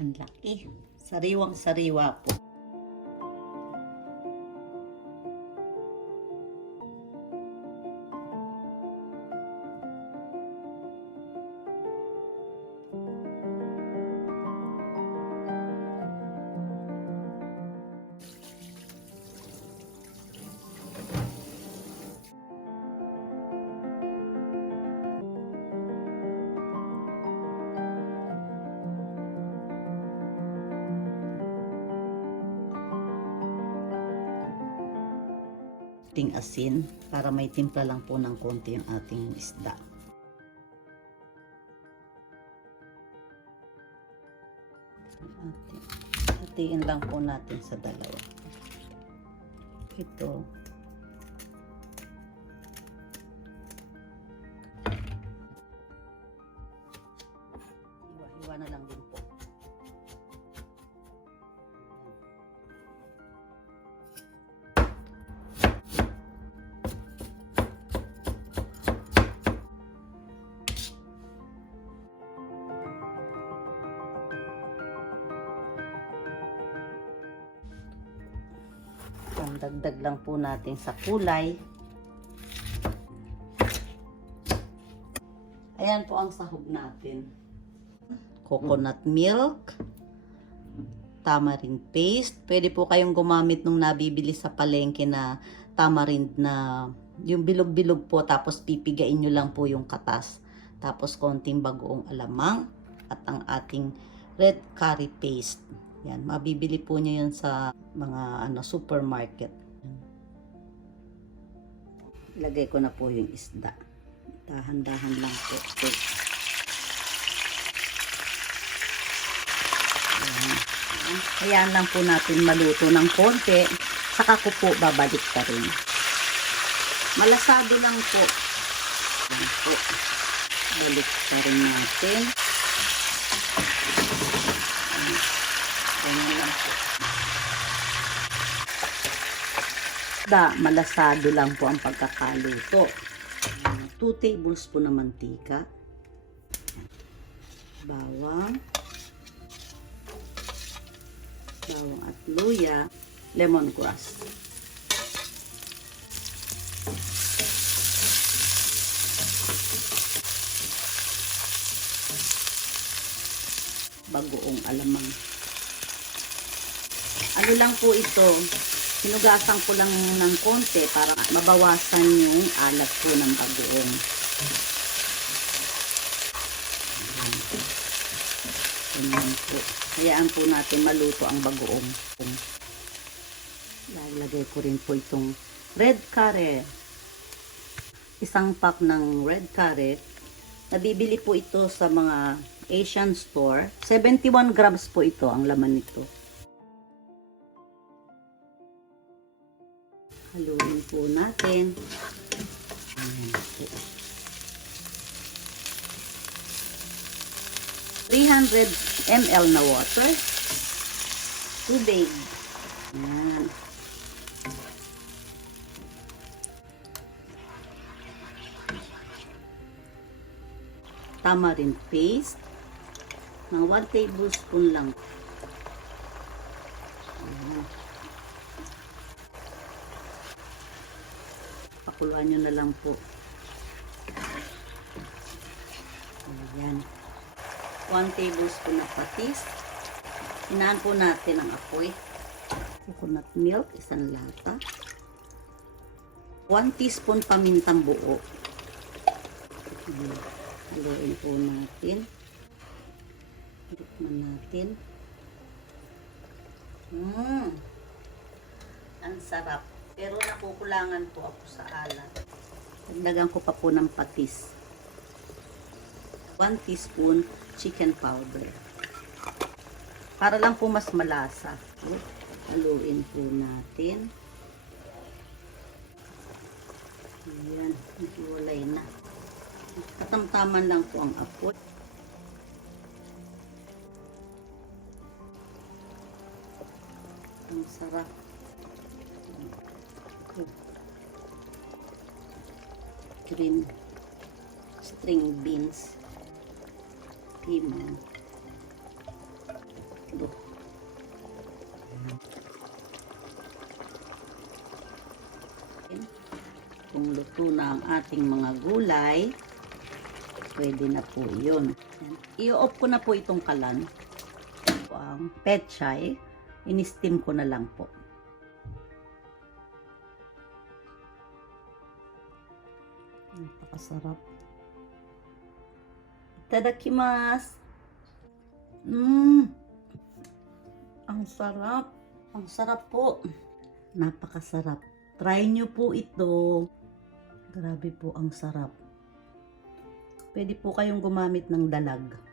Ang laki. Sariwang-sariwa po. Ating asin para may timpla lang po ng konti yung ating isda. Hatiin lang po natin sa dalawa. Ito. Iwa na lang din po. Dagdag lang po natin sa kulay. Ayan po ang sahog natin. Coconut milk, tamarind paste. Pwede po kayong gumamit nung nabibili sa palengke na tamarind na yung bilog-bilog po, tapos pipigain nyo lang po yung katas. Tapos konting bagoong alamang at ang ating red curry paste. Yan, mabibili po nyo yun sa mga supermarket. Ilagay ko na po yung isda. Dahan-dahan lang po. Ayan lang po natin maluto ng konti. Saka ko po babalik ka rin. Malasado lang po. Ayan po. Balik ka rin natin. Ayan lang po. Malasado lang po ang pagkakaluto. 2 tablespoon na mantika. Bawang at luya. Lemongrass. Bagoong alamang. Ano lang po ito, hinugasan ko lang ng konti para mabawasan yung alat po ng bagoong. Ganyan po. Hayaan po natin maluto ang bagoong. Lalagay ko rin po itong red curry. Isang pack ng red curry. Nabibili po ito sa mga Asian store. 71 grams po ito ang laman nito. Haluin po natin. 300 ml na water. Tubig. Ayan. Tamarind paste. Ng 1 tablespoon lang. Ayan. Pakuluan nyo na lang po. Ayan. 1 tablespoon na patis. Hinaan po natin ang apoy. Coconut milk, 1 lata. 1 teaspoon pamintang buo. Haluin po natin. Tikman natin. Ang sarap. Pero nakukulangan po ako sa alat. Dagdagan ko pa po ng patis. 1 teaspoon chicken powder. Para lang po mas malasa. Haluin po natin. Ayan, naghiwalay na. Katamtaman lang po ang apoy. Ang sarap. Green string beans. Lemon. Kung luto na ang ating mga gulay, pwede na po yun. I-off ko na po itong kalan. Ang pechay, in-steam ko na lang po. Napakasarap. Itadakimasu. Ang sarap. Ang sarap po. Napakasarap. Try nyo po ito. Grabe po ang sarap. Pwede po kayong gumamit ng dalag.